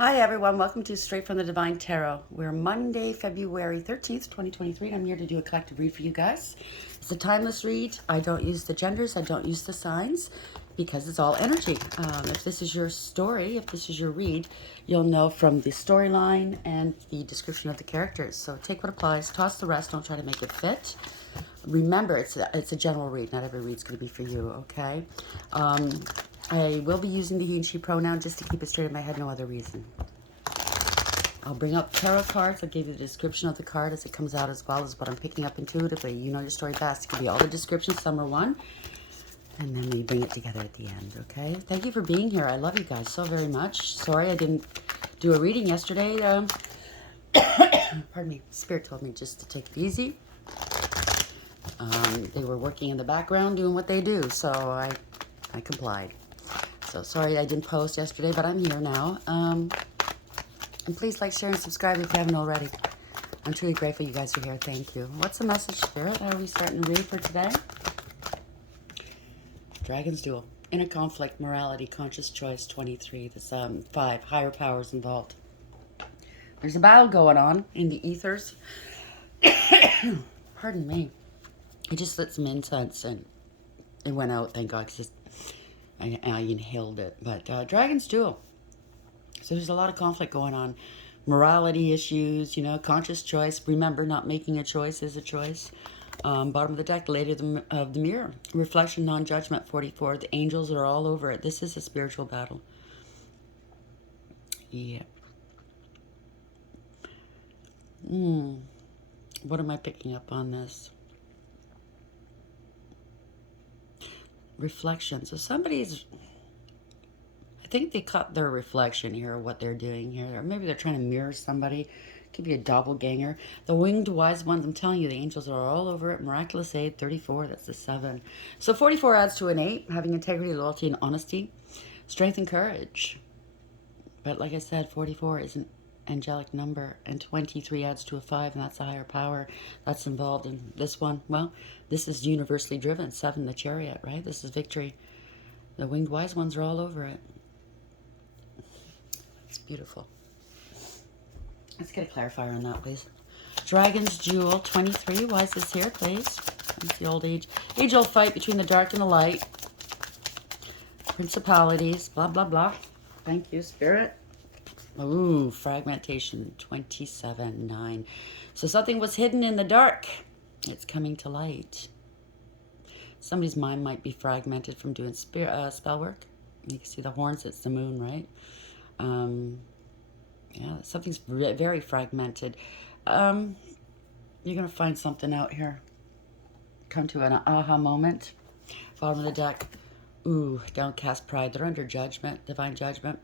Hi everyone, welcome to Straight from the Divine Tarot. We're Monday, February 13th, 2023, and I'm here to do a collective read for you guys. It's a timeless read. I don't use the genders, I don't use the signs, because it's all energy. If this is your story, if this is your read, you'll know from the storyline and the description of the characters. So take what applies, toss the rest, don't try to make it fit. Remember, it's a general read. Not every read's going to be for you, okay? I will be using the he and she pronoun just to keep it straight in my head, no other reason. I'll bring up tarot cards. I'll give you the description of the card as it comes out, as well as what I'm picking up intuitively. You know your story best. It can be all the descriptions, some are one, and then we bring it together at the end, okay? Thank you for being here. I love you guys so very much. Sorry I didn't do a reading yesterday. Pardon me. Spirit told me just to take it easy. They were working in the background doing what they do, so I complied. So sorry I didn't post yesterday, but I'm here now. And please like, share, and subscribe if you haven't already. I'm truly grateful you guys are here. Thank you. What's the message, Spirit? How are we starting to read for today? Dragon's Duel. Inner conflict, morality, conscious choice, 23. There's 5 higher powers involved. There's a battle going on in the ethers. Pardon me. I just lit some incense and it went out, thank God, because I inhaled it. But Dragon's Duel. So there's a lot of conflict going on. Morality issues, you know, conscious choice. Remember, not making a choice is a choice. Bottom of the deck, Lady of the Mirror. Reflection, non-judgment, 44. The angels are all over it. This is a spiritual battle. Yeah. What am I picking up on this? Reflection. So somebody's... I think they caught their reflection here, what they're doing here. Or maybe they're trying to mirror somebody. Could be a doppelganger. The winged wise ones, I'm telling you, the angels are all over it. Miraculous aid, 34, that's the 7. So 44 adds to an 8, having integrity, loyalty, and honesty. Strength and courage. But like I said, 44 is an angelic number, and 23 adds to a 5, and that's a higher power that's involved in this one. Well, this is universally driven. 7, the chariot, right? This is victory. The winged wise ones are all over it. It's beautiful. Let's get a clarifier on that, please. Dragon's Jewel, 23. Why is this here, please? That's the old age-old fight between the dark and the light. Principalities, blah, blah, blah. Thank you, Spirit. Ooh, fragmentation, 27, 9. So something was hidden in the dark. It's coming to light. Somebody's mind might be fragmented from doing spell work. You can see the horns, it's the moon, right? Yeah, something's very fragmented. You're going to find something out here. Come to an aha moment. Bottom of the deck. Ooh, downcast pride. They're under judgment, divine judgment.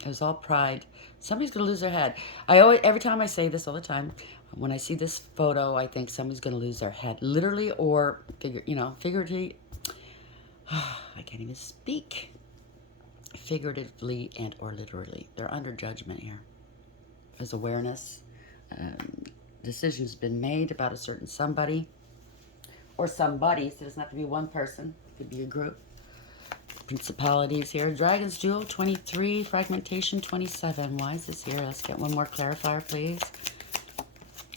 It was all pride. Somebody's going to lose their head. Every time I say this all the time, when I see this photo, I think somebody's going to lose their head. Literally or, figuratively. I can't even speak. Figuratively and or literally. They're under judgment here. There's awareness. Decision's been made about a certain somebody. Or somebodies. It doesn't have to be one person. It could be a group. Principalities here. Dragon's Jewel, 23. Fragmentation, 27. Why is this here? Let's get one more clarifier, please.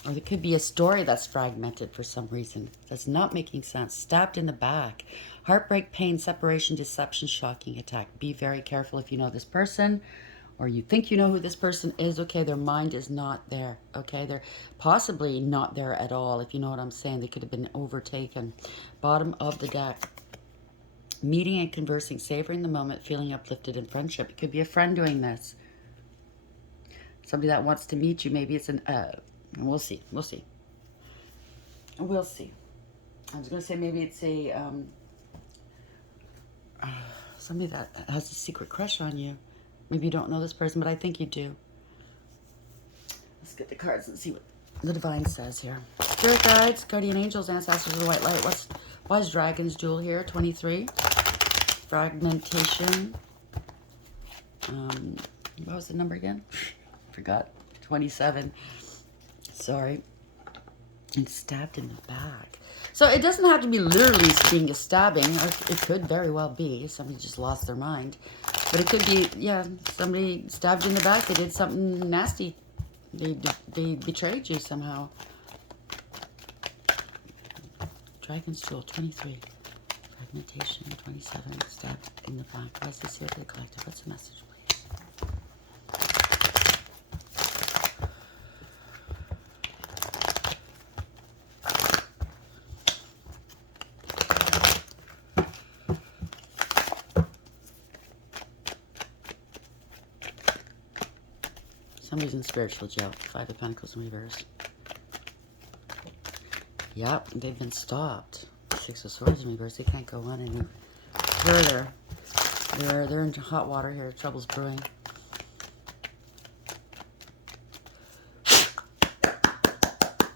Or there could be a story that's fragmented for some reason. That's not making sense. Stabbed in the back. Heartbreak, pain, separation, deception, shocking attack. Be very careful if you know this person or you think you know who this person is. Okay, their mind is not there. Okay, they're possibly not there at all, if you know what I'm saying. They could have been overtaken. Bottom of the deck. Meeting and conversing, savoring the moment, feeling uplifted in friendship. It could be a friend doing this. Somebody that wants to meet you. Maybe it's an... we'll see. We'll see. We'll see. I was going to say maybe it's a... somebody that has a secret crush on you. Maybe you don't know this person, but I think you do. Let's get the cards and see what the divine says here. Spirit guides, guardian angels, ancestors of the white light. Why is Dragon's Jewel here? 23. Fragmentation. What was the number again? Forgot. 27. Sorry. And stabbed in the back. So it doesn't have to be literally being a stabbing. Or it could very well be somebody just lost their mind. But it could be, yeah, somebody stabbed you in the back. They did something nasty. They betrayed you somehow. Dragon's Jewel, 23. Fragmentation, 27. Stabbed in the back. Why is this here for the collective? What's the message, please? Somebody's in spiritual jail. 5 of Pentacles in reverse. Yep, they've been stopped. 6 of Swords in reverse. They can't go on any further. They're in hot water here. Trouble's brewing.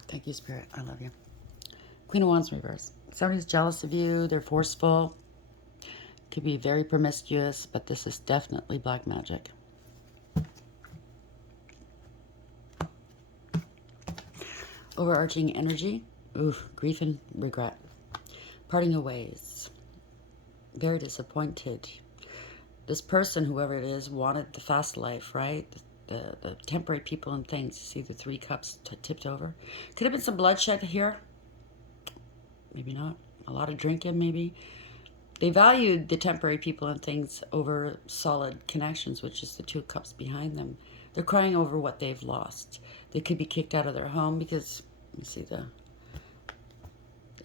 Thank you, Spirit. I love you. Queen of Wands in reverse. Somebody's jealous of you. They're forceful. Could be very promiscuous, but this is definitely black magic. Overarching energy. Ooh, grief and regret. Parting of ways. Very disappointed. This person, whoever it is, wanted the fast life, right? The temporary people and things. You see the 3 cups tipped over. Could have been some bloodshed here. Maybe not. A lot of drinking, maybe. They valued the temporary people and things over solid connections, which is the 2 cups behind them. They're crying over what they've lost. They could be kicked out of their home because, you see, the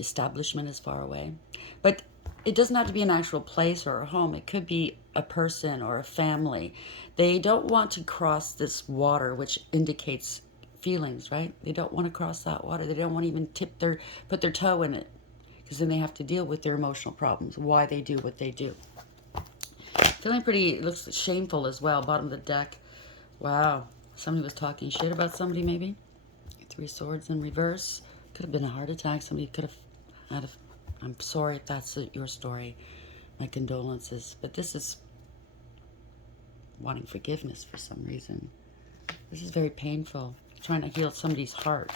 establishment is far away. But it doesn't have to be an actual place or a home. It could be a person or a family. They don't want to cross this water, which indicates feelings, right? They don't want to cross that water. They don't want to even put their toe in it, because then they have to deal with their emotional problems, why they do what they do. Feeling pretty, it looks shameful as well. Bottom of the deck. Wow. Somebody was talking shit about somebody, maybe. 3 swords in reverse. Could have been a heart attack. Somebody could have had a... I'm sorry if that's your story. My condolences. But this is wanting forgiveness for some reason. This is very painful. Trying to heal somebody's heart.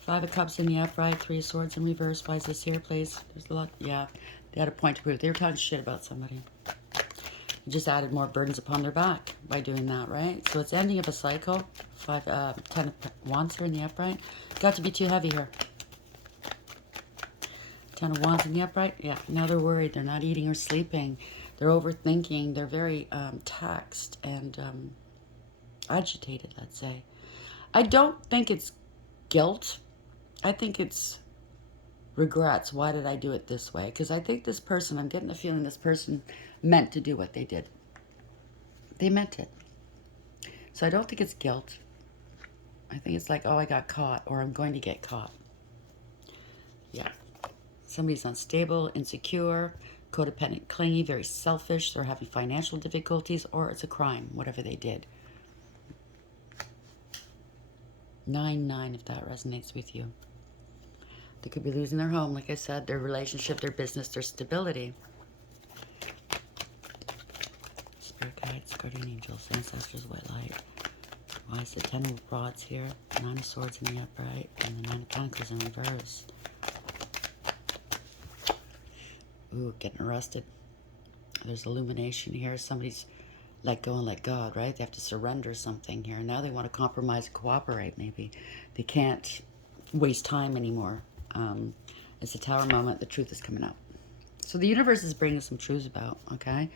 5 of Cups in the upright. 3 swords in reverse. Why is this here, please? There's a lot. Yeah. They had a point to prove. They were talking shit about somebody. You just added more burdens upon their back by doing that, right? So it's ending of a cycle. 10 of Wands here in the upright. Got to be too heavy here. 10 of Wands in the upright. Yeah, now they're worried. They're not eating or sleeping. They're overthinking. They're very taxed and agitated, let's say. I don't think it's guilt. I think it's regrets. Why did I do it this way? Because I think this person, I'm getting the feeling this person meant to do what they did. They meant it. So I don't think it's guilt. I think it's like, oh, I got caught, or I'm going to get caught. Yeah. Somebody's unstable, insecure, codependent, clingy, very selfish. They're having financial difficulties, or it's a crime, whatever they did. 9-9, if that resonates with you. They could be losing their home, like I said, their relationship, their business, their stability. Spirit guides, guardian angels, ancestors, white light. Why is the 10 of rods here? 9 of swords in the upright, and the 9 of pentacles in reverse. Ooh, getting arrested. There's illumination here. Somebody's let go and let God, right? They have to surrender something here. Now they want to compromise and cooperate, maybe. They can't waste time anymore. It's a tower moment. The truth is coming out. So the universe is bringing some truths about, okay?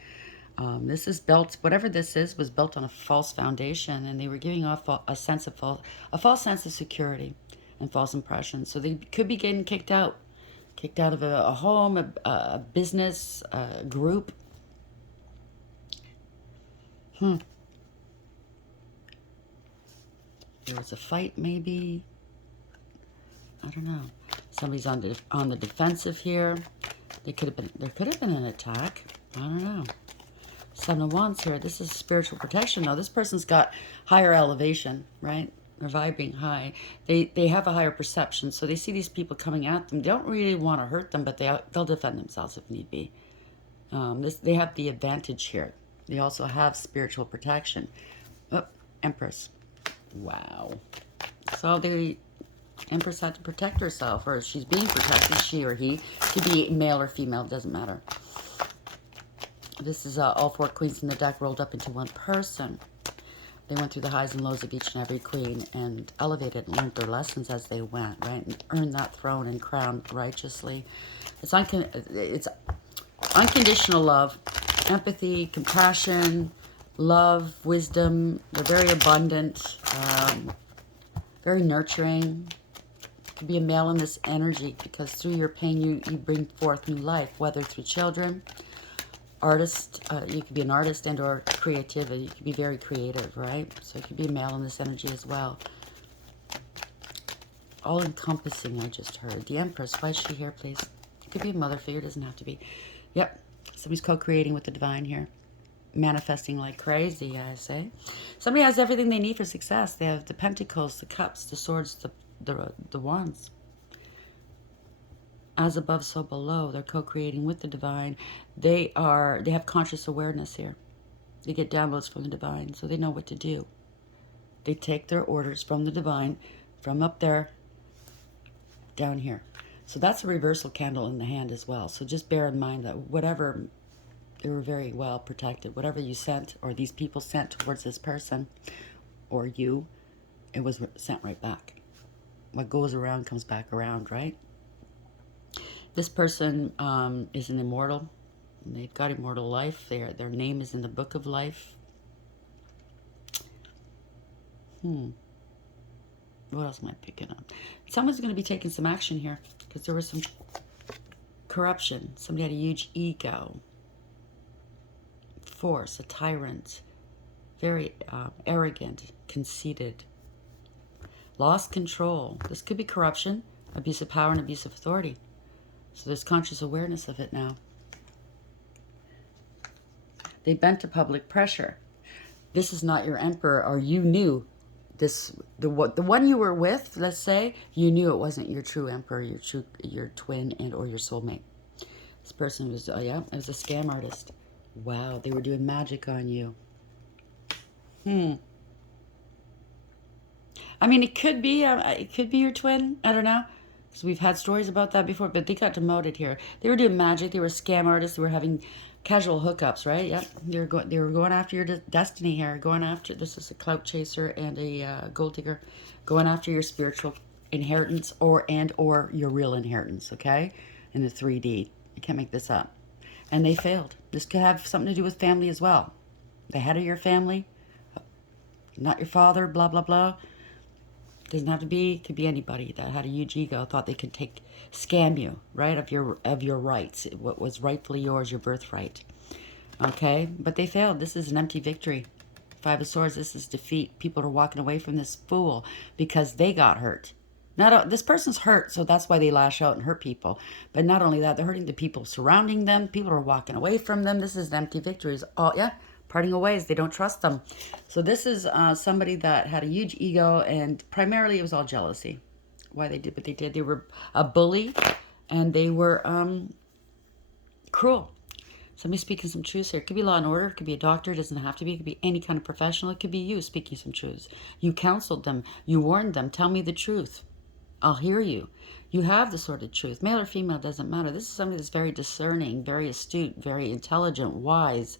This is built, whatever this is, was built on a false foundation, and they were giving off a false sense of security and false impressions. So they could be getting kicked out of a home, a business, a group. There was a fight, maybe. I don't know. Somebody's on the defensive here. There could have been an attack. I don't know. 7 of Wands here. This is spiritual protection. Now, this person's got higher elevation, right? They're vibing high. They have a higher perception, so they see these people coming at them. They don't really want to hurt them, but they'll defend themselves if need be. They have the advantage here. They also have spiritual protection. Oh, Empress. Wow. So the Empress had to protect herself, or she's being protected, she or he. Could be male or female, doesn't matter. This is all 4 queens in the deck rolled up into one person. They went through the highs and lows of each and every queen and elevated and learned their lessons as they went, right? And earned that throne and crown righteously. It's unconditional love, empathy, compassion, love, wisdom. They're very abundant, very nurturing. You could be a male in this energy because through your pain you bring forth new life, whether through children, artist, you could be an artist and or creativity. You could be very creative, right? So you could be a male in this energy as well. All encompassing, I just heard. The Empress, why is she here, please? It could be a mother figure, doesn't have to be. Yep, somebody's co-creating with the divine here. Manifesting like crazy, I say. Somebody has everything they need for success. They have the pentacles, the cups, the swords, the wands. As above, so below. They're co-creating with the divine. They have conscious awareness here. They get downloads from the divine, so they know what to do. They take their orders from the divine, from up there, down here. So that's a reversal candle in the hand as well. So just bear in mind that whatever, they were very well protected. Whatever you sent, or these people sent towards this person, or you, it was sent right back. What goes around comes back around, right? This person is an immortal. And they've got immortal life. Their name is in the book of life. What else am I picking up? Someone's going to be taking some action here because there was some corruption. Somebody had a huge ego, force, a tyrant, very arrogant, conceited, lost control. This could be corruption, abuse of power, and abuse of authority. So there's conscious awareness of it now. They bent to public pressure. This is not your emperor, or you knew this. The one you were with, let's say, you knew it wasn't your true emperor, your twin, and or your soulmate. This person was, it was a scam artist. Wow, they were doing magic on you. I mean, it could be your twin. I don't know. Because we've had stories about that before, but they got demoted here. They were doing magic. They were scam artists. They were having casual hookups, right? Yep. They were going after your destiny here. Going after, this is a clout chaser and a gold digger. Going after your spiritual inheritance or your real inheritance, okay? In the 3D. You can't make this up. And they failed. This could have something to do with family as well. The head of your family, not your father, blah, blah, blah. Doesn't have to be, could be anybody that had a huge ego, thought they could scam you, right, of your rights, what was rightfully yours, your birthright. Okay, but they failed. This is an empty victory. 5 of Swords, this is defeat. People are walking away from this fool because they got hurt. This person's hurt, so that's why they lash out and hurt people. But not only that, they're hurting the people surrounding them. People are walking away from them. This is an empty victory. Parting of ways. They don't trust them. So this is somebody that had a huge ego, and primarily it was all jealousy. Why they did what they did. They were a bully, and they were cruel. Somebody speaking some truths here. It could be law and order. It could be a doctor. It doesn't have to be. It could be any kind of professional. It could be you speaking some truths. You counseled them. You warned them. Tell me the truth. I'll hear you. You have the sort of truth. Male or female, doesn't matter. This is somebody that's very discerning, very astute, very intelligent, wise,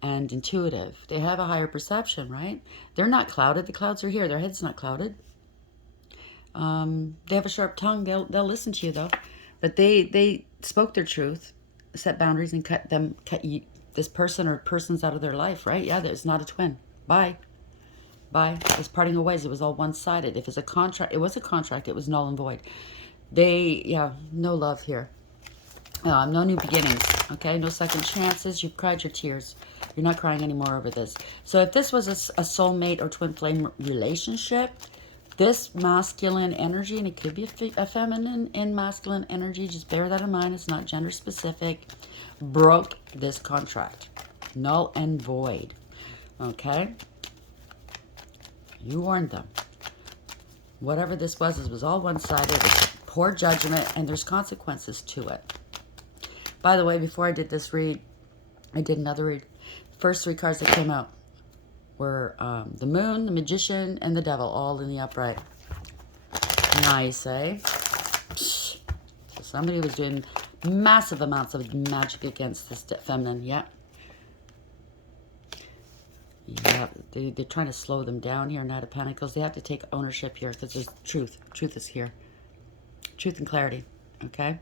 and intuitive. They have a higher perception, right? They're not clouded. The clouds are here. Their head's not clouded. They have a sharp tongue. They'll listen to you, though. But they spoke their truth, set boundaries, and cut this person or persons out of their life, right? Yeah, there's not a twin. Bye. It's parting of ways. It was all one-sided. If it's a contract, it was a contract. It was null and void. No love here. No new beginnings, okay? No second chances. You've cried your tears. You're not crying anymore over this. So if this was a soulmate or twin flame relationship, this masculine energy, and it could be a feminine and masculine energy, just bear that in mind. It's not gender specific, broke this contract. Null and void, okay? You warned them. Whatever this was, it was all one-sided. It was poor judgment, and there's consequences to it. By the way, before I did this read, I did another read. First 3 cards that came out were the Moon, the Magician, and the Devil, all in the upright. Nice, eh? So somebody was doing massive amounts of magic against this feminine, yeah. Yeah, they're trying to slow them down here, Knight of Pentacles. They have to take ownership here because there's truth. Truth is here. Truth and clarity, okay?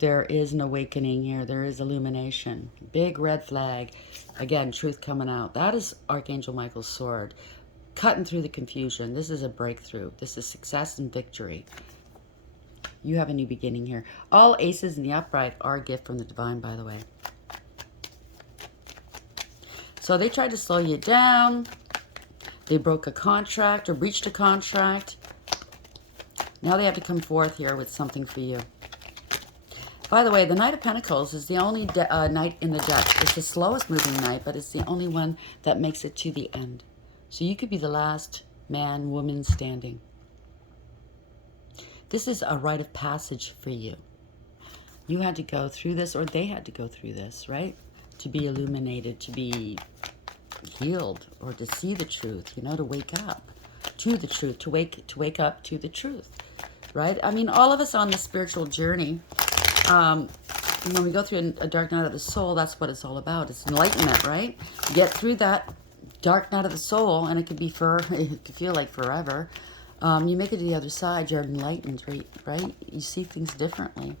There is an awakening here. There is illumination. Big red flag. Again, truth coming out. That is Archangel Michael's sword. Cutting through the confusion. This is a breakthrough. This is success and victory. You have a new beginning here. All aces in the upright are a gift from the divine, by the way. So they tried to slow you down. They broke a contract or breached a contract. Now they have to come forth here with something for you. By the way, the Knight of Pentacles is the only knight in the deck. It's the slowest moving knight, but it's the only one that makes it to the end. So you could be the last man, woman standing. This is a rite of passage for you. You had to go through this, or they had to go through this, right? To be illuminated, to be healed, or to see the truth, you know, to wake up to the truth, to wake up to the truth, right? I mean, all of us on the spiritual journey, when we go through a dark night of the soul, that's what it's all about. It's enlightenment, right? Get through that dark night of the soul, and it could be it could feel like forever. You make it to the other side, you're enlightened, right? You see things differently.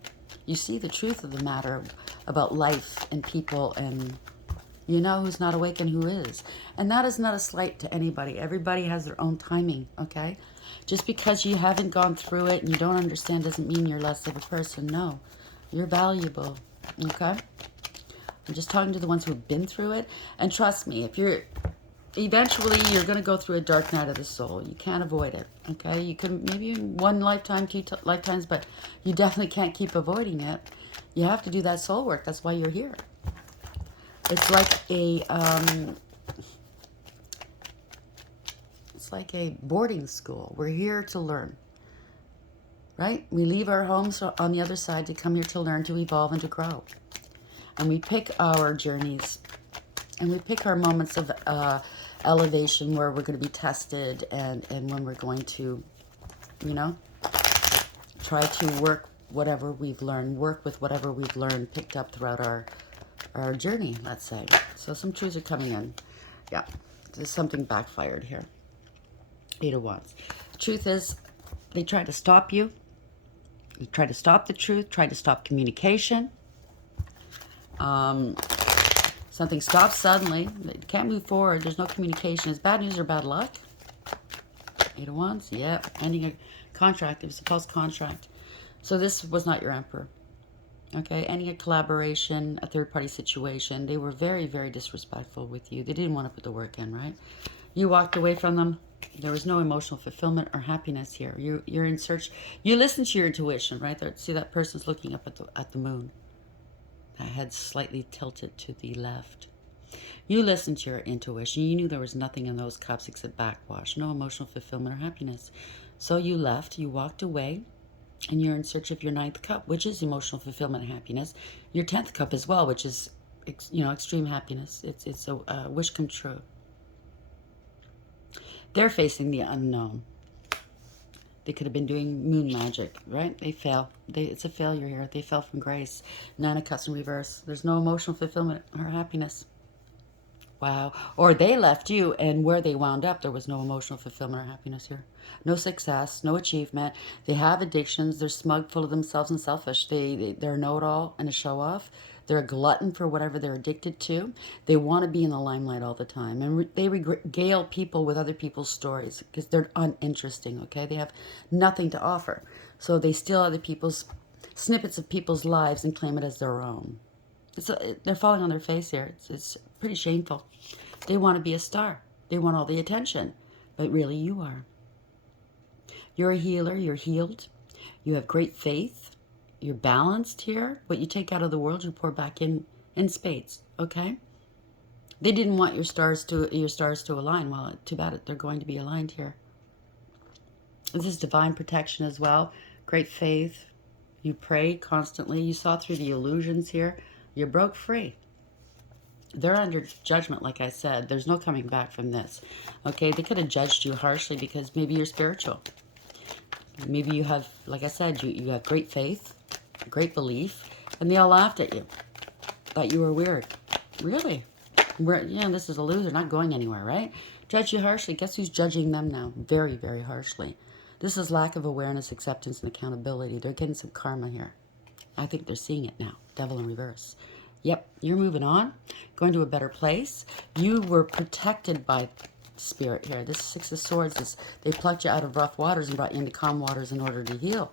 You see the truth of the matter about life and people, and you know who's not awake and who is. And that is not a slight to anybody. Everybody has their own timing, okay? Just because you haven't gone through it and you don't understand doesn't mean you're less of a person. No, you're valuable, okay? I'm just talking to the ones who've been through it. And trust me, eventually you're going to go through a dark night of the soul. You can't avoid it, okay? You can maybe in one lifetime, two lifetimes, but you definitely can't keep avoiding it. You have to do that soul work. That's why you're here. It's like a boarding school. We're here to learn, right? We leave our homes on the other side to come here to learn, to evolve, and to grow. And we pick our journeys, and we pick our moments of elevation where we're going to be tested, and when we're going to, you know, try to work whatever we've learned, work with whatever we've learned, picked up throughout our journey, let's say. So some truths are coming in. Yeah, there's something backfired here. 8 of Wands. Truth is, they tried to stop you. They tried to stop the truth, tried to stop communication. Something stops suddenly. They can't move forward. There's no communication. Is bad news or bad luck? 8 of Wands. Yep. Ending a contract. It was a false contract. So this was not your emperor. Okay. Ending a collaboration, a third-party situation. They were very, very disrespectful with you. They didn't want to put the work in, right? You walked away from them. There was no emotional fulfillment or happiness here. You're in search. You listen to your intuition, right? There, see, that person's looking up at the moon. That head slightly tilted to the left. You listened to your intuition. You knew there was nothing in those cups except backwash. No emotional fulfillment or happiness. So you left. You walked away. And you're in search of your 9th cup, which is emotional fulfillment and happiness. Your 10th cup as well, which is, you know, extreme happiness. It's a wish come true. They're facing the unknown. They could have been doing moon magic, right? They fail. It's a failure here. They fell from grace. 9 of Cups in reverse. There's no emotional fulfillment or happiness. Wow. Or they left you, and where they wound up, there was no emotional fulfillment or happiness here. No success, no achievement. They have addictions. They're smug, full of themselves, and selfish. They're a know-it-all and a show-off. They're a glutton for whatever they're addicted to. They want to be in the limelight all the time. And they regale people with other people's stories because they're uninteresting, okay? They have nothing to offer. So they steal other people's snippets of people's lives and claim it as their own. They're falling on their face here. It's pretty shameful. They want to be a star. They want all the attention. But really, you are. You're a healer. You're healed. You have great faith. You're balanced here. What you take out of the world, you pour back in spades. Okay? They didn't want your stars to align. Well, too bad they're going to be aligned here. This is divine protection as well. Great faith. You prayed constantly. You saw through the illusions here. You broke free. They're under judgment, like I said. There's no coming back from this. Okay, they could have judged you harshly because maybe you're spiritual. Maybe you have, like I said, you have great faith, great belief, and they all laughed at you. Thought you were weird. Really? Yeah, this is a loser, not going anywhere, right? Judge you harshly. Guess who's judging them now? Very, very harshly. This is lack of awareness, acceptance, and accountability. They're getting some karma here. I think they're seeing it now. Devil in reverse. Yep, you're moving on, going to a better place. You were protected by Spirit here. This Six of Swords is, they plucked you out of rough waters and brought you into calm waters in order to heal.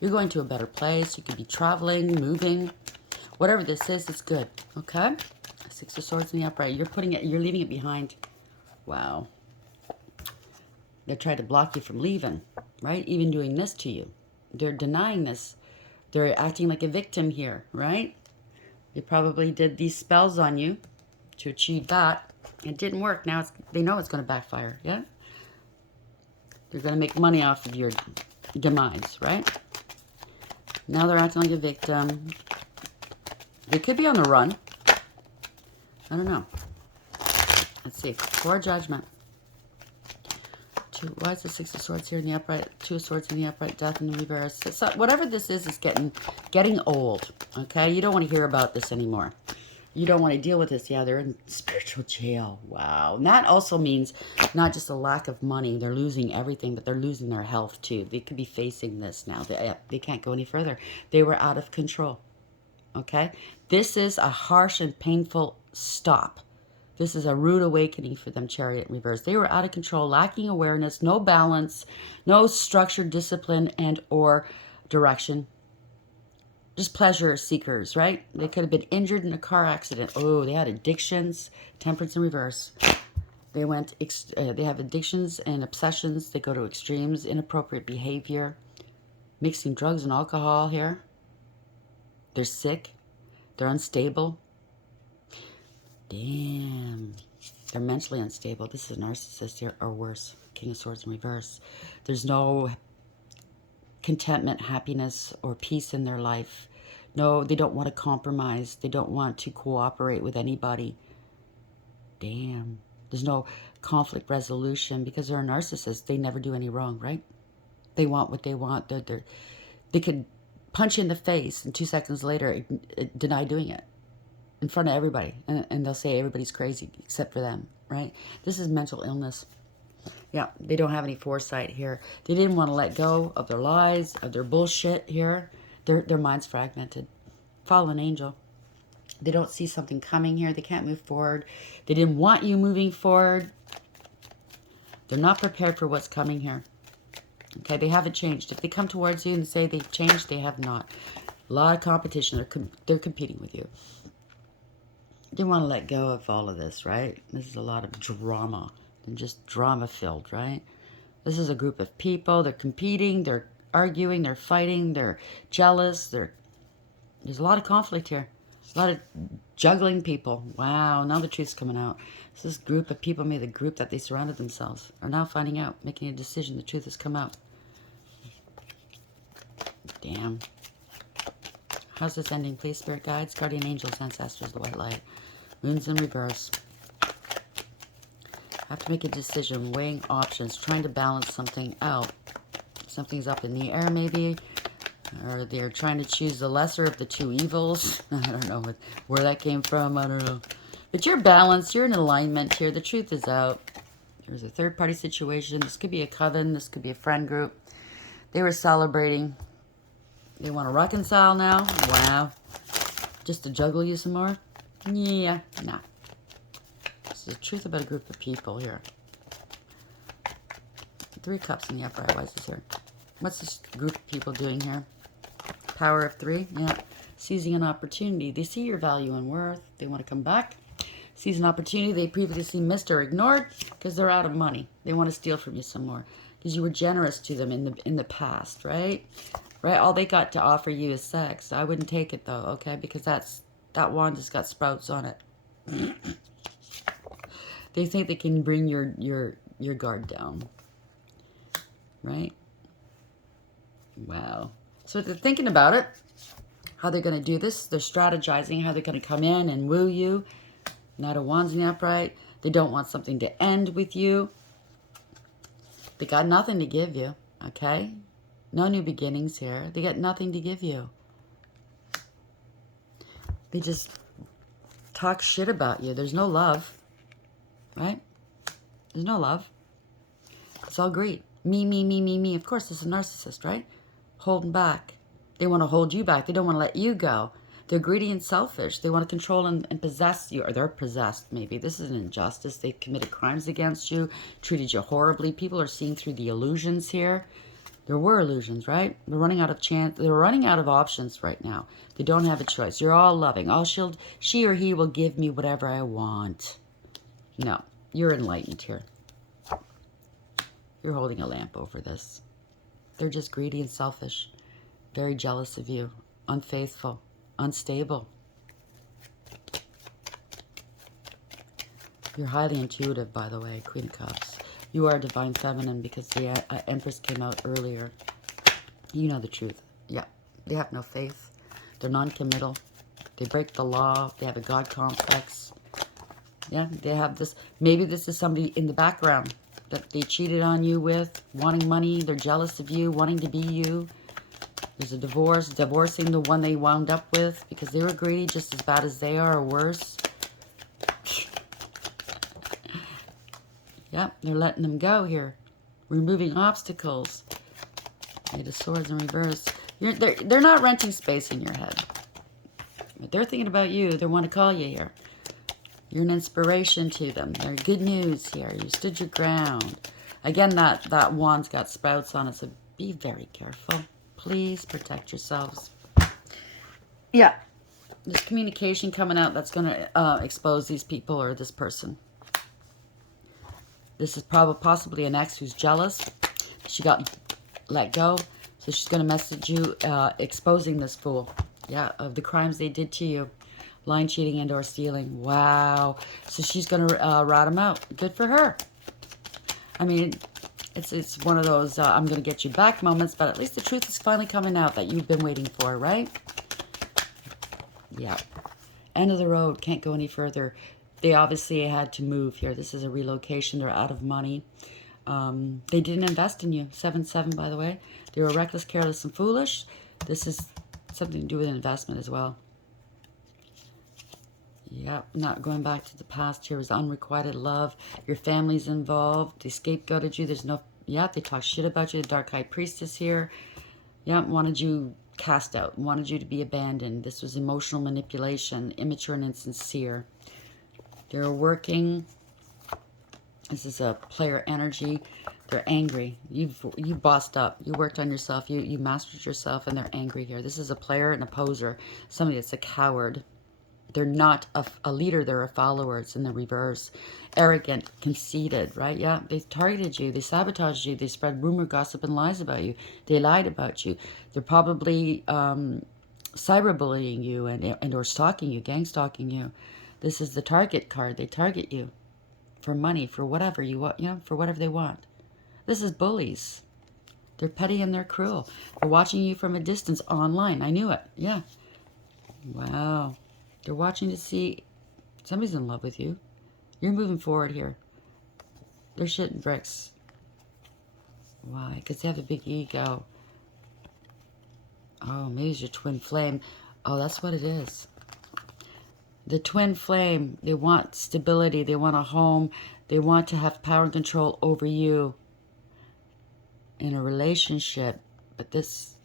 You're going to a better place. You could be traveling, moving. Whatever this is, it's good. Okay? Six of Swords in the upright. You're leaving it behind. Wow. They tried to block you from leaving, right? Even doing this to you. They're denying this. They're acting like a victim here, right? They probably did these spells on you to achieve that. It didn't work. Now they know it's going to backfire, yeah? They're going to make money off of your demise, right? Now they're acting like a victim. They could be on the run. I don't know. Let's see. For Judgment. Why is the Six of Swords here in the upright? Two of Swords in the upright, Death in the reverse. So whatever this is getting old. Okay? You don't want to hear about this anymore. You don't want to deal with this. Yeah, they're in spiritual jail. Wow. And that also means not just a lack of money. They're losing everything, but they're losing their health too. They could be facing this now. They can't go any further. They were out of control. Okay? This is a harsh and painful stop. This is a rude awakening for them, Chariot in reverse. They were out of control, lacking awareness, no balance, no structure, discipline, and or direction. Just pleasure seekers, right? They could have been injured in a car accident. Oh, they had addictions, Temperance in reverse. They have addictions and obsessions. They go to extremes, inappropriate behavior, mixing drugs and alcohol here. They're sick. They're unstable. Damn. They're mentally unstable. This is a narcissist here, or worse. King of Swords in reverse. There's no contentment, happiness, or peace in their life. No, they don't want to compromise. They don't want to cooperate with anybody. Damn. There's no conflict resolution because they're a narcissist. They never do any wrong, right? They want what they want. They could punch you in the face and 2 seconds later deny doing it in front of everybody. And they'll say everybody's crazy except for them, right? This is mental illness. Yeah, they don't have any foresight here. They didn't want to let go of their lies, of their bullshit here. Their mind's fragmented. Fallen angel. They don't see something coming here. They can't move forward. They didn't want you moving forward. They're not prepared for what's coming here. Okay, they haven't changed. If they come towards you and say they've changed, they have not. A lot of competition. They're competing with you. They want to let go of all of this, right? This is a lot of drama. And just drama-filled, right? This is a group of people. They're competing. They're arguing. They're fighting. They're jealous. There's a lot of conflict here. A lot of juggling people. Wow, now the truth's coming out. This group of people, maybe the group that they surrounded themselves, are now finding out, making a decision. The truth has come out. Damn. How's this ending, please, Spirit Guides, Guardian Angels, Ancestors, the White Light. Moon's in reverse. Have to make a decision, weighing options, trying to balance something out. Something's up in the air, maybe. Or they're trying to choose the lesser of the two evils. I don't know where that came from. I don't know. But you're balanced. You're in alignment here. The truth is out. There's a third-party situation. This could be a coven. This could be a friend group. They were celebrating. They want to reconcile now. Wow. Just to juggle you some more? Yeah. Nah. This is the truth about a group of people here. 3 cups in the upright. Why is this here? What's this group of people doing here? Power of 3. Yeah. Seizing an opportunity. They see your value and worth. They want to come back. Seize an opportunity they previously missed or ignored because they're out of money. They want to steal from you some more because you were generous to them in the past, right? Right? All they got to offer you is sex. I wouldn't take it though, okay? Because that wand has got sprouts on it. They think they can bring your guard down. Right? Wow. So they're thinking about it. How they're going to do this. They're strategizing how they're going to come in and woo you. Knight of Wands in the upright. They don't want something to end with you. They got nothing to give you. Okay? No new beginnings here. They got nothing to give you. They just talk shit about you. There's no love, right? There's no love. It's all greed. Me, me, me, me, me. Of course, this is a narcissist, right? Holding back. They want to hold you back. They don't want to let you go. They're greedy and selfish. They want to control and possess you, or they're possessed, maybe. This is an injustice. They've committed crimes against you, treated you horribly. People are seeing through the illusions here. There were illusions, right? They're running out of chance. They're running out of options right now. They don't have a choice. You're all loving. She or he will give me whatever I want. No, you're enlightened here. You're holding a lamp over this. They're just greedy and selfish. Very jealous of you. Unfaithful. Unstable. You're highly intuitive, by the way, Queen of Cups. You are divine feminine because the Empress came out earlier. You know the truth. Yeah. They have no faith. They're non-committal. They break the law. They have a God complex. Yeah, they have this. Maybe this is somebody in the background that they cheated on you with, wanting money. They're jealous of you, wanting to be you. There's a divorce, divorcing the one they wound up with because they were greedy just as bad as they are or worse. Yep, they're letting them go here. Removing obstacles. Eight of Swords in reverse. They're not renting space in your head. But they're thinking about you. They want to call you here. You're an inspiration to them. They're good news here. You stood your ground. Again, that wand's got sprouts on it, so be very careful. Please protect yourselves. Yeah. There's communication coming out that's going to expose these people or this person. This is possibly an ex who's jealous. She got let go. So she's going to message you exposing this fool. Yeah, of the crimes they did to you. Lying, cheating, and or stealing. Wow. So she's going to rat him out. Good for her. I mean, it's one of those I'm going to get you back moments, but at least the truth is finally coming out that you've been waiting for, right? Yeah. End of the road. Can't go any further. They obviously had to move here. This is a relocation. They're out of money. They didn't invest in you. 7-7, by the way. They were reckless, careless, and foolish. This is something to do with an investment as well. Yeah, not going back to the past here is unrequited love. Your family's involved. They scapegoated you. There's no... Yeah, they talk shit about you. The Dark High Priestess here. Yeah, wanted you cast out. Wanted you to be abandoned. This was emotional manipulation. Immature and insincere. They're working. This is a player energy. They're angry. You bossed up. You worked on yourself. You mastered yourself, and they're angry here. This is a player and a poser. Somebody that's a coward. They're not a leader. They're a follower. It's in the reverse. Arrogant, conceited, right? Yeah, they targeted you. They sabotaged you. They spread rumor, gossip, and lies about you. They lied about you. They're probably cyberbullying you and or stalking you, gang stalking you. This is the target card. They target you for money, for whatever you want, for whatever they want. This is bullies. They're petty and they're cruel. They're watching you from a distance online. I knew it. Yeah. Wow. They're watching to see somebody's in love with you. You're moving forward here. They're shitting bricks. Why? Because they have a big ego. Oh, maybe it's your twin flame. Oh, that's what it is. The twin flame. They want stability. They want a home. They want to have power and control over you in a relationship. But this,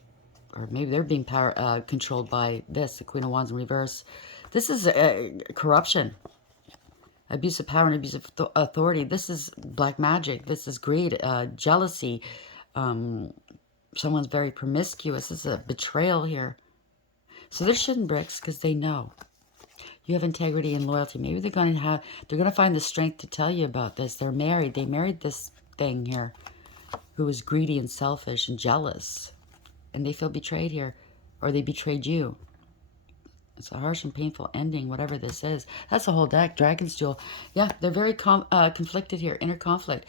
or maybe they're being controlled by this, the Queen of Wands in reverse. This is corruption, abuse of power and abuse of authority. This is black magic. This is greed, jealousy. Someone's very promiscuous. This is a betrayal here. So they're shitting bricks because they know you have integrity and loyalty. Maybe they're going to find the strength to tell you about this. They're married. They married this thing here who was greedy and selfish and jealous, and they feel betrayed here, or they betrayed you. It's a harsh and painful ending, whatever this is. That's the whole deck. Dragon's Jewel. Yeah, they're very conflicted here. Inner conflict.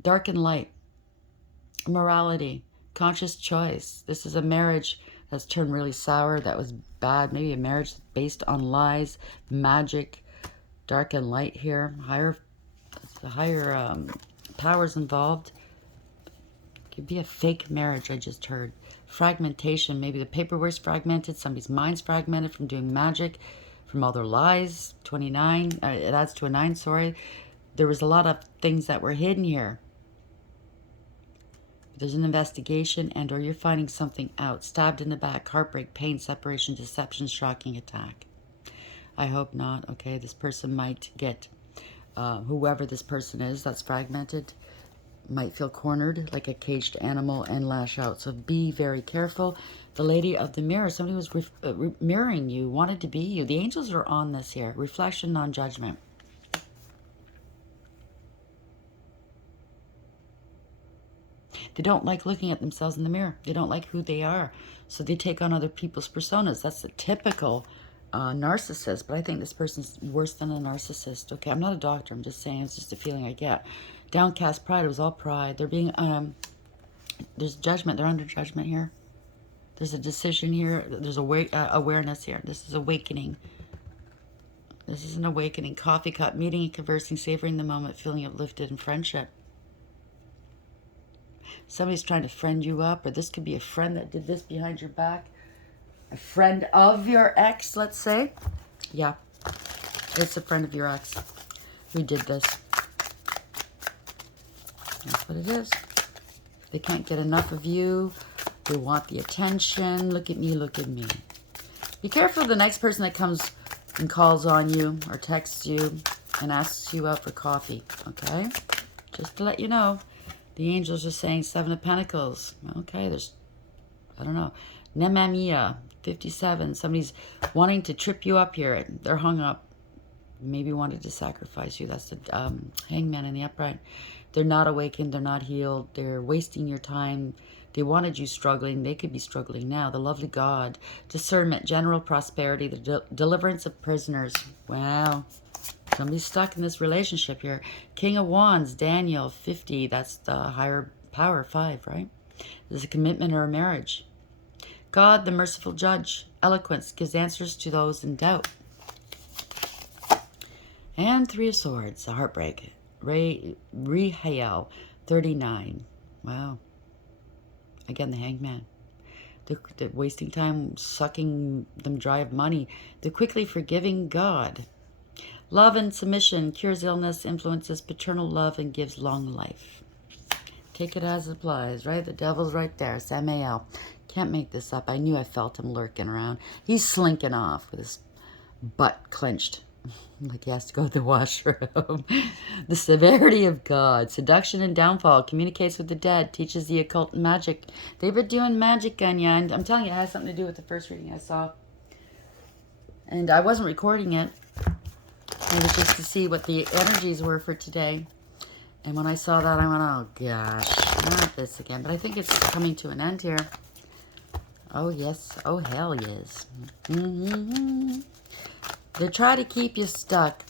Dark and light. Morality. Conscious choice. This is a marriage that's turned really sour. That was bad. Maybe a marriage based on lies. Magic. Dark and light here. Higher powers involved. Could be a fake marriage, I just heard. Fragmentation. Maybe the paperwork's fragmented. Somebody's mind's fragmented from doing magic, from all their lies. 29, it adds to a 9, sorry. There was a lot of things that were hidden here. There's an investigation and or you're finding something out. Stabbed in the back, heartbreak, pain, separation, deception, shocking attack. I hope not. Okay, this person might get, whoever this person is that's fragmented, might feel cornered like a caged animal and lash out. So be very careful. The Lady of the Mirror, somebody was mirroring you, wanted to be you. The angels are on this here. Reflection, non-judgment. They don't like looking at themselves in the mirror. They don't like who they are. So they take on other people's personas. That's the typical narcissist. But I think this person's worse than a narcissist. Okay, I'm not a doctor. I'm just saying it's just a feeling I get. Downcast pride. It was all pride. They're being, there's judgment. They're under judgment here. There's a decision here. There's awareness here. This is awakening. This is an awakening. Coffee cup. Meeting and conversing. Savoring the moment. Feeling uplifted in friendship. Somebody's trying to friend you up, or this could be a friend that did this behind your back. A friend of your ex, let's say. Yeah, it's a friend of your ex who did this. That's what it is. They can't get enough of you. They want the attention. Look at me, look at me. Be careful of the next person that comes and calls on you or texts you and asks you out for coffee, okay? Just to let you know. The angels are saying 7 of Pentacles. Okay, there's, I don't know. Nemamia, 57. Somebody's wanting to trip you up here. They're hung up. Maybe wanted to sacrifice you. That's the Hangman in the upright. They're not awakened. They're not healed. They're wasting your time. They wanted you struggling. They could be struggling now. The lovely God. Discernment, general prosperity, the deliverance of prisoners. Wow. Somebody's stuck in this relationship here. King of Wands, Daniel, 50. That's the higher power, 5, right? There's a commitment or a marriage. God, the merciful judge. Eloquence gives answers to those in doubt. And 3 of Swords, a heartbreak. Rehael, 39. Wow. Again, the Hangman. They're wasting time, sucking them dry of money. They're quickly forgiving God. Love and submission cures illness, influences paternal love, and gives long life. Take it as it applies, right? The devil's right there. Samael. Can't make this up. I knew I felt him lurking around. He's slinking off with his butt clenched. Like he has to go to the washroom. The severity of God. Seduction and downfall. Communicates with the dead. Teaches the occult and magic. They've been doing magic on you. And I'm telling you, it has something to do with the first reading I saw. And I wasn't recording it. It was just to see what the energies were for today. And when I saw that, I went, oh gosh, not this again. But I think it's coming to an end here. Oh yes, oh hell yes. They try to keep you stuck,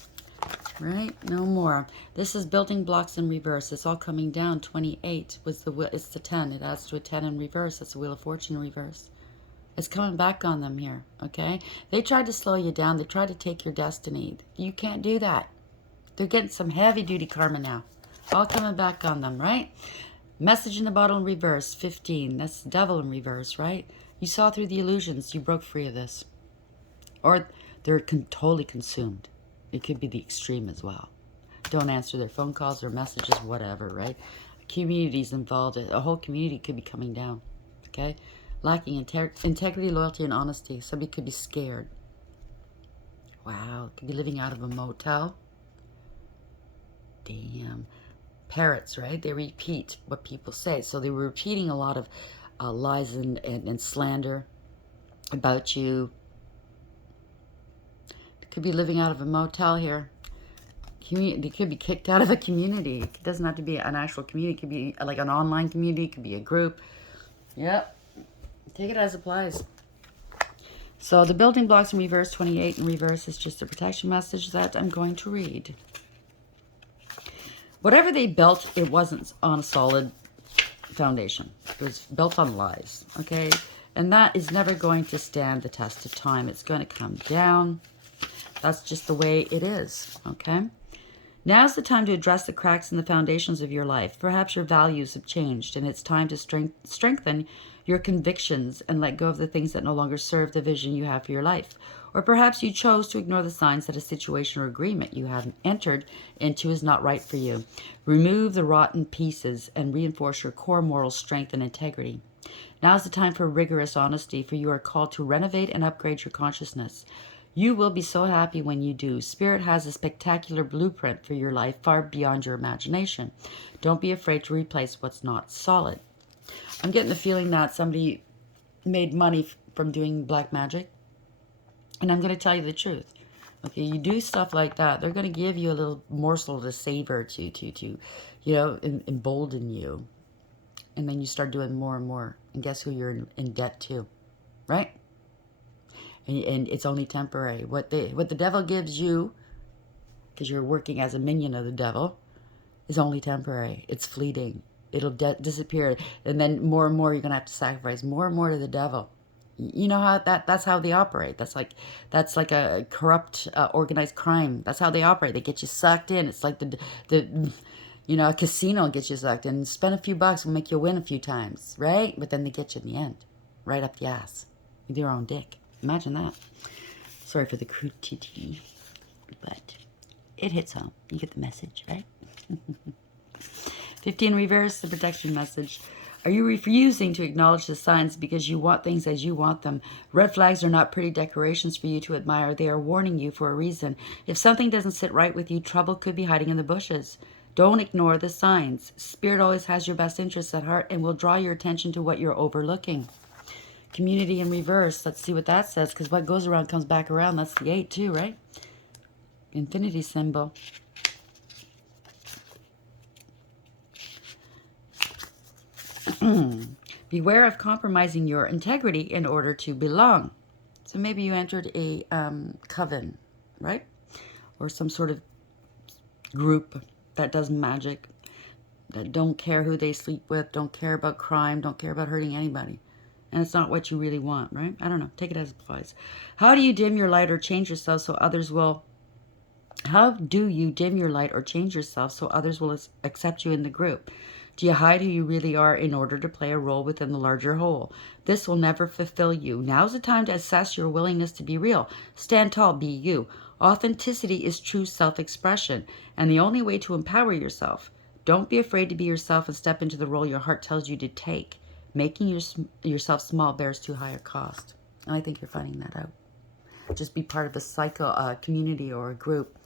right? No more. This is building blocks in reverse. It's all coming down. 28 was it's the 10. It adds to a 10 in reverse. It's the Wheel of Fortune in reverse. It's coming back on them here, okay? They tried to slow you down. They tried to take your destiny. You can't do that. They're getting some heavy-duty karma now. All coming back on them, right? Message in the bottle in reverse, 15. That's the devil in reverse, right? You saw through the illusions. You broke free of this. Or they're totally consumed. It could be the extreme as well. Don't answer their phone calls or messages, whatever, right? Communities involved. A whole community could be coming down, okay? Lacking integrity, loyalty, and honesty. Somebody could be scared. Wow. Could be living out of a motel. Damn. Parrots, right? They repeat what people say. So they were repeating a lot of lies and slander about you. Could be living out of a motel here. They could be kicked out of a community. It doesn't have to be an actual community. It could be like an online community. It could be a group. Yep. Take it as it applies. So the building blocks in reverse, 28 in reverse, is just a protection message that I'm going to read. Whatever they built, it wasn't on a solid foundation. It was built on lies, okay? And that is never going to stand the test of time. It's going to come down. That's just the way it is, okay? Now's the time to address the cracks in the foundations of your life. Perhaps your values have changed, and it's time to strengthen your convictions and let go of the things that no longer serve the vision you have for your life. Or perhaps you chose to ignore the signs that a situation or agreement you have entered into is not right for you. Remove the rotten pieces and reinforce your core moral strength and integrity. Now is the time for rigorous honesty, for you are called to renovate and upgrade your consciousness. You will be so happy when you do. Spirit has a spectacular blueprint for your life far beyond your imagination. Don't be afraid to replace what's not solid. I'm getting the feeling that somebody made money from doing black magic. And I'm going to tell you the truth. Okay, you do stuff like that, they're going to give you a little morsel to savor to embolden you. And then you start doing more and more. And guess who you're in debt to, right? And it's only temporary. What the devil gives you, because you're working as a minion of the devil, is only temporary. It's fleeting. It'll disappear. And then more and more you're going to have to sacrifice more and more to the devil. You know how that's how they operate. That's like a corrupt organized crime. That's how they operate. They get you sucked in. It's like a casino gets you sucked in. Spend a few bucks will make you win a few times, right? But then they get you in the end, right up the ass with your own dick. Imagine that. Sorry for the crudity, but it hits home. You get the message, right? 15 reverse, the protection message. Are you refusing to acknowledge the signs because you want things as you want them? Red flags are not pretty decorations for you to admire. They are warning you for a reason. If something doesn't sit right with you, trouble could be hiding in the bushes. Don't ignore the signs. Spirit always has your best interests at heart and will draw your attention to what you're overlooking. Community in reverse. Let's see what that says, because what goes around comes back around. That's the 8 too, right? Infinity symbol. Beware of compromising your integrity in order to belong. So maybe you entered a coven, right? Or some sort of group that does magic, that don't care who they sleep with, don't care about crime, don't care about hurting anybody. And it's not what you really want, right? I don't know. Take it as it applies. How do you dim your light or change yourself so others will... How do you dim your light or change yourself so others will accept you in the group? Do you hide who you really are in order to play a role within the larger whole? This will never fulfill you. Now's the time to assess your willingness to be real. Stand tall, be you. Authenticity is true self-expression, and the only way to empower yourself. Don't be afraid to be yourself and step into the role your heart tells you to take. Making yourself small bears too high a cost. And I think you're finding that out. Just be part of a community or a group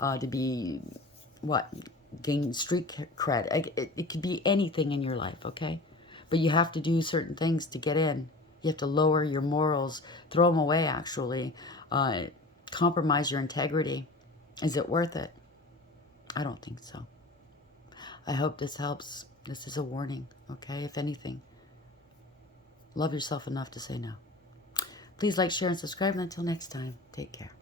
to be, gain street cred. It could be anything in your life, okay? But you have to do certain things to get in. You have to lower your morals, throw them away, actually. Compromise your integrity. Is it worth it? I don't think so. I hope this helps. This is a warning, okay? If anything, love yourself enough to say no. Please like, share, and subscribe. And until next time, take care.